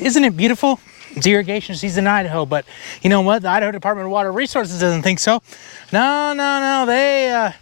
Isn't it beautiful? It's irrigation season in Idaho, but you know what? The Idaho Department of Water Resources doesn't think so. No. They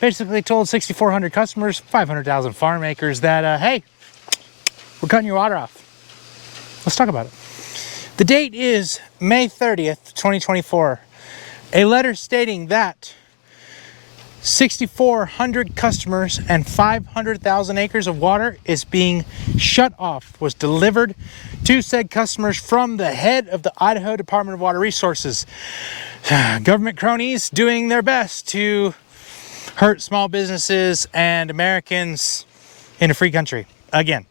basically told 6,400 customers, 500,000 farm acres that, hey, we're cutting your water off. Let's talk about it. The date is May 30th, 2024. A letter stating that 6,400 customers and 500,000 acres of water is being shut off, was delivered to said customers from the head of the Idaho Department of Water Resources. Government cronies doing their best to hurt small businesses and Americans in a free country. Again,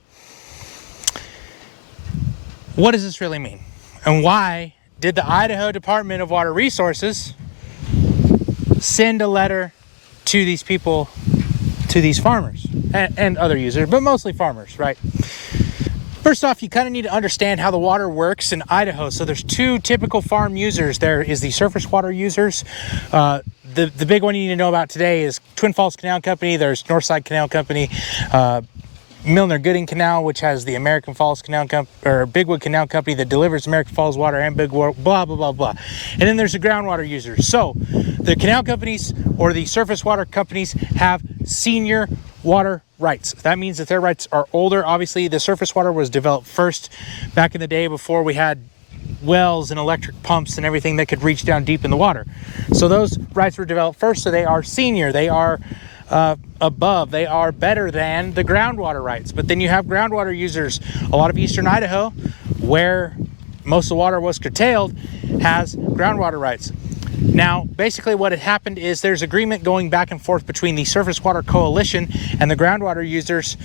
what does this really mean? And why did the Idaho Department of Water Resources send a letter to these people, to these farmers and other users, but mostly farmers, right? First off, you kind of need to understand how the water works in Idaho. So there's two typical farm users. There is the surface water users. The big one you need to know about today is Twin Falls Canal Company. There's Northside Canal Company, Milner-Gooding Canal, which has the American Falls Canal Company, or Bigwood Canal Company that delivers American Falls water and Bigwood, blah, blah, blah, blah. And then there's the groundwater users. So the canal companies or the surface water companies have senior water rights. That means that their rights are older. Obviously, the surface water was developed first back in the day before we had wells and electric pumps and everything that could reach down deep in the water. So those rights were developed first, so they are senior. They are above, they are better than the groundwater rights. But then you have groundwater users. A lot of eastern Idaho, where most of the water was curtailed, has groundwater rights. Now, basically what had happened is there's agreement going back and forth between the Surface Water Coalition and the groundwater users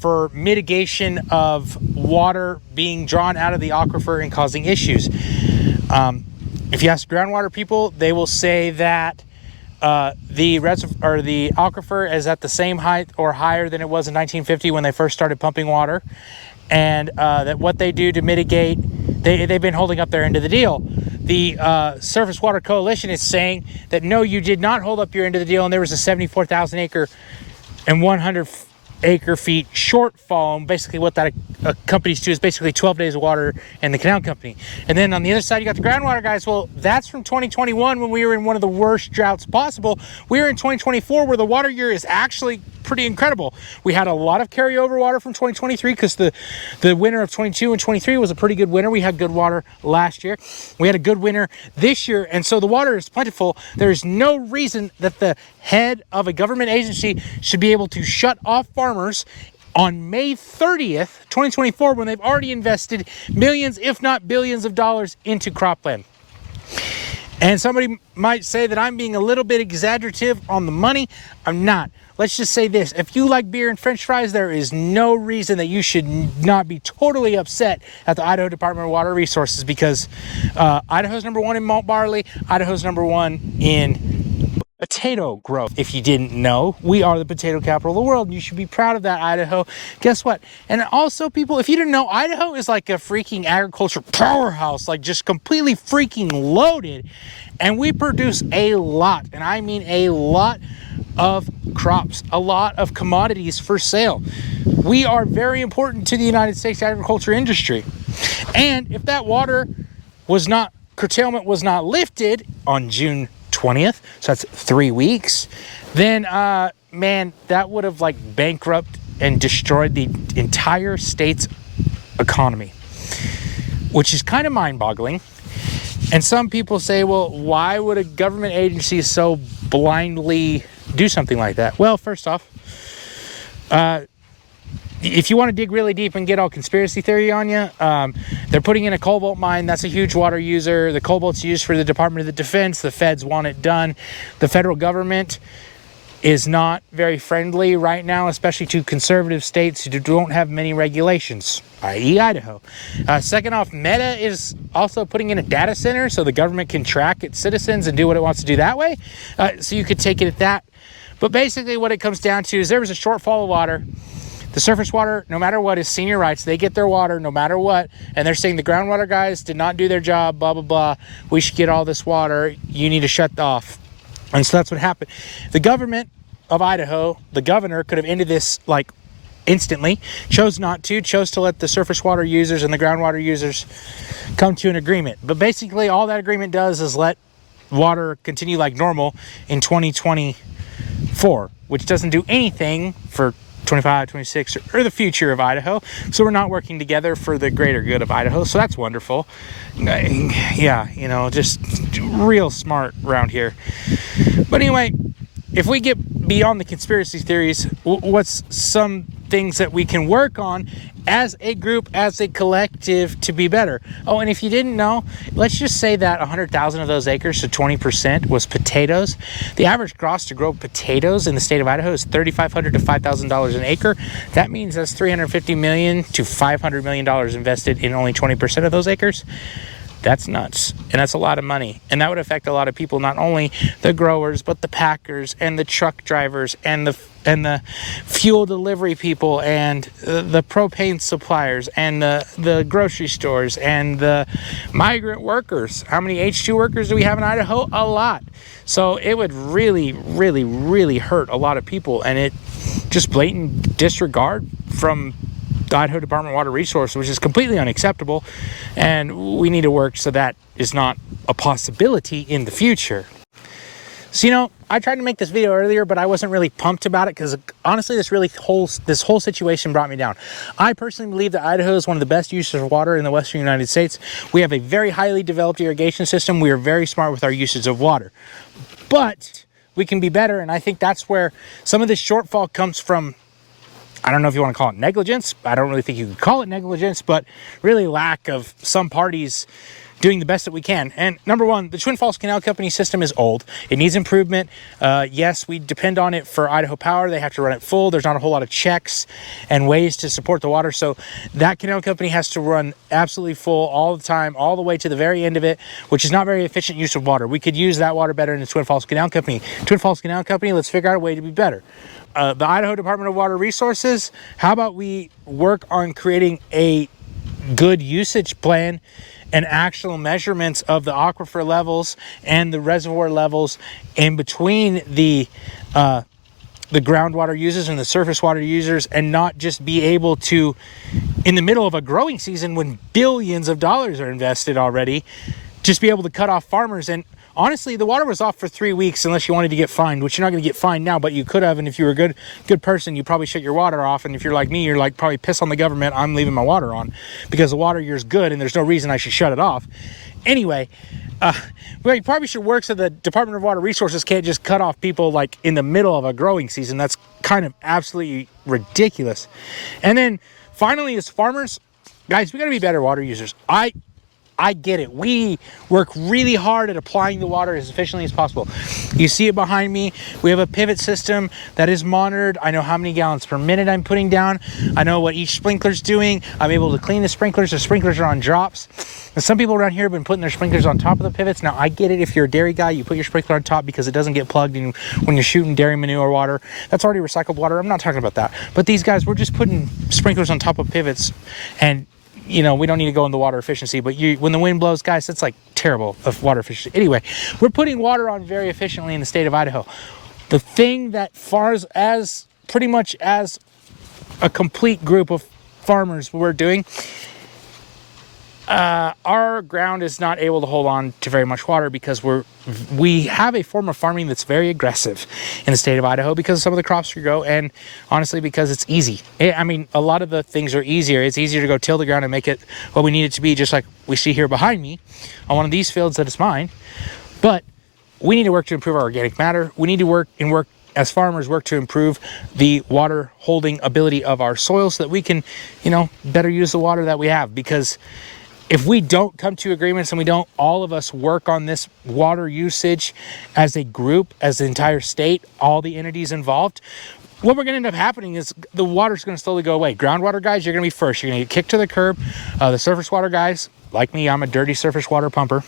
for mitigation of water being drawn out of the aquifer and causing issues. If you ask groundwater people, they will say that the aquifer is at the same height or higher than it was in 1950 when they first started pumping water, and that what they do to mitigate, they've been holding up their end of the deal. The Surface Water Coalition is saying that no, you did not hold up your end of the deal, and there was a 74,000 acre and 100 acre feet shortfall. And basically what that companies to is basically 12 days of water in the canal company. And then on the other side, you got the groundwater guys. Well, that's from 2021 when we were in one of the worst droughts possible. We are in 2024 where the water year is actually pretty incredible. We had a lot of carryover water from 2023 because the winter of 22 and 23 was a pretty good winter. We had good water last year. We had a good winter this year, and so the water is plentiful. There is no reason that the head of a government agency should be able to shut off farmers on May 30th, 2024, when they've already invested millions, if not billions of dollars into cropland. And somebody might say that I'm being a little bit exaggerative on the money. I'm not. Let's just say this. If you like beer and french fries, there is no reason that you should not be totally upset at the Idaho Department of Water Resources, because Idaho's #1 in malt barley. Idaho's #1 in potato growth. If you didn't know, we are the potato capital of the world, and you should be proud of that, Idaho. Guess what? And also, people, if you didn't know, Idaho is like a freaking agriculture powerhouse, like just completely freaking loaded. And we produce a lot, and I mean a lot of crops, a lot of commodities for sale. We are very important to the United States agriculture industry. And if that water curtailment was not lifted on June 20th, so that's 3 weeks, then man, that would have like bankrupt and destroyed the entire state's economy, which is kind of mind-boggling. And some people say, well, why would a government agency so blindly do something like that? Well, first off, if you want to dig really deep and get all conspiracy theory on you, they're putting in a cobalt mine. That's a huge water user. The cobalt's used for the Department of the Defense. The feds want it done. The federal government is not very friendly right now, especially to conservative states who don't have many regulations, i.e. Idaho. Second off, Meta is also putting in a data center so the government can track its citizens and do what it wants to do that way. So you could take it at that. But basically what it comes down to is there was a shortfall of water. The surface water, no matter what, is senior rights. They get their water no matter what. And they're saying the groundwater guys did not do their job, blah, blah, blah. We should get all this water. You need to shut off. And so that's what happened. The government of Idaho, the governor, could have ended this like instantly, chose not to, chose to let the surface water users and the groundwater users come to an agreement. But basically all that agreement does is let water continue like normal in 2024, which doesn't do anything for 25, 26, or the future of Idaho. So we're not working together for the greater good of Idaho. So that's wonderful. Yeah, you know, just real smart around here. But anyway, if we get beyond the conspiracy theories, what's some things that we can work on as a group, as a collective, to be better? Oh, and if you didn't know, let's just say that 100,000 of those acres, so 20%, was potatoes. The average cost to grow potatoes in the state of Idaho is $3,500 to $5,000 an acre. That means that's $350 million to $500 million invested in only 20% of those acres. That's nuts, and that's a lot of money, and that would affect a lot of people, not only the growers but the packers and the truck drivers and the fuel delivery people and the propane suppliers and the grocery stores and the migrant workers. How many H2 workers do we have in Idaho? A lot. So it would really, really, really hurt a lot of people, and it just blatant disregard from the Idaho Department of Water Resources, which is completely unacceptable, and we need to work so that is not a possibility in the future. So, you know, I tried to make this video earlier, but I wasn't really pumped about it because honestly, this whole situation brought me down. I personally believe that Idaho is one of the best users of water in the western United States. We have a very highly developed irrigation system. We are very smart with our usage of water, but we can be better, and I think that's where some of this shortfall comes from. I don't know if you want to call it negligence. I don't really think you could call it negligence, but really lack of some parties doing the best that we can. And number one, the Twin Falls Canal Company system is old. It needs improvement. Yes, we depend on it for Idaho Power. They have to run it full. There's not a whole lot of checks and ways to support the water. So that canal company has to run absolutely full all the time, all the way to the very end of it, which is not very efficient use of water. We could use that water better in the Twin Falls Canal Company. Twin Falls Canal Company, let's figure out a way to be better. The Idaho Department of Water Resources, how about we work on creating a good usage plan and actual measurements of the aquifer levels and the reservoir levels in between the groundwater users and the surface water users, and not just be able to, in the middle of a growing season when billions of dollars are invested already, just be able to cut off farmers. And honestly, the water was off for 3 weeks unless you wanted to get fined, which you're not going to get fined now, but you could have. And if you were a good person, you probably shut your water off. And if you're like me, you're like, probably piss on the government. I'm leaving my water on because the water here's good and there's no reason I should shut it off. Anyway, we probably should work so the Department of Water Resources can't just cut off people like in the middle of a growing season. That's kind of absolutely ridiculous. And then finally, as farmers, guys, we got to be better water users. I get it. We work really hard at applying the water as efficiently as possible. You see it behind me. We have a pivot system that is monitored. I know how many gallons per minute I'm putting down. I know what each sprinkler's doing. I'm able to clean the sprinklers. The sprinklers are on drops. And some people around here have been putting their sprinklers on top of the pivots. Now, I get it. If you're a dairy guy, you put your sprinkler on top because it doesn't get plugged in when you're shooting dairy manure water. That's already recycled water. I'm not talking about that. But these guys, we're just putting sprinklers on top of pivots, and you know, we don't need to go into water efficiency, but when the wind blows, guys, it's like terrible of water efficiency. Anyway, we're putting water on very efficiently in the state of Idaho. The thing that as pretty much as a complete group of farmers we're doing, our ground is not able to hold on to very much water because we have a form of farming that's very aggressive in the state of Idaho because of some of the crops we grow, and honestly because it's easy. I mean, a lot of the things are easier. It's easier to go till the ground and make it what we need it to be, just like we see here behind me on one of these fields that is mine. But we need to work to improve our organic matter. We need to work as farmers, work to improve the water holding ability of our soil so that we can, you know, better use the water that we have. Because if we don't come to agreements and we don't all of us work on this water usage as a group, as the entire state, all the entities involved, what we're going to end up happening is the water's going to slowly go away. Groundwater guys, you're going to be first. You're going to get kicked to the curb. The surface water guys, like me, I'm a dirty surface water pumper.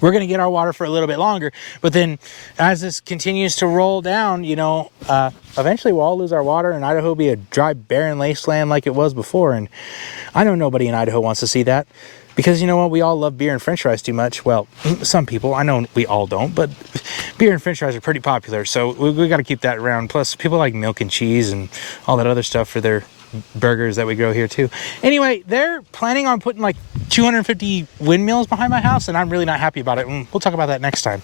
We're going to get our water for a little bit longer. But then as this continues to roll down, you know, eventually we'll all lose our water and Idaho will be a dry, barren wasteland like it was before. And I know nobody in Idaho wants to see that. Because you know what? We all love beer and french fries too much. Well, some people. I know we all don't, but beer and french fries are pretty popular. So we got to keep that around. Plus, people like milk and cheese and all that other stuff for their burgers that we grow here too. Anyway, they're planning on putting like 250 windmills behind my house, and I'm really not happy about it. And we'll talk about that next time.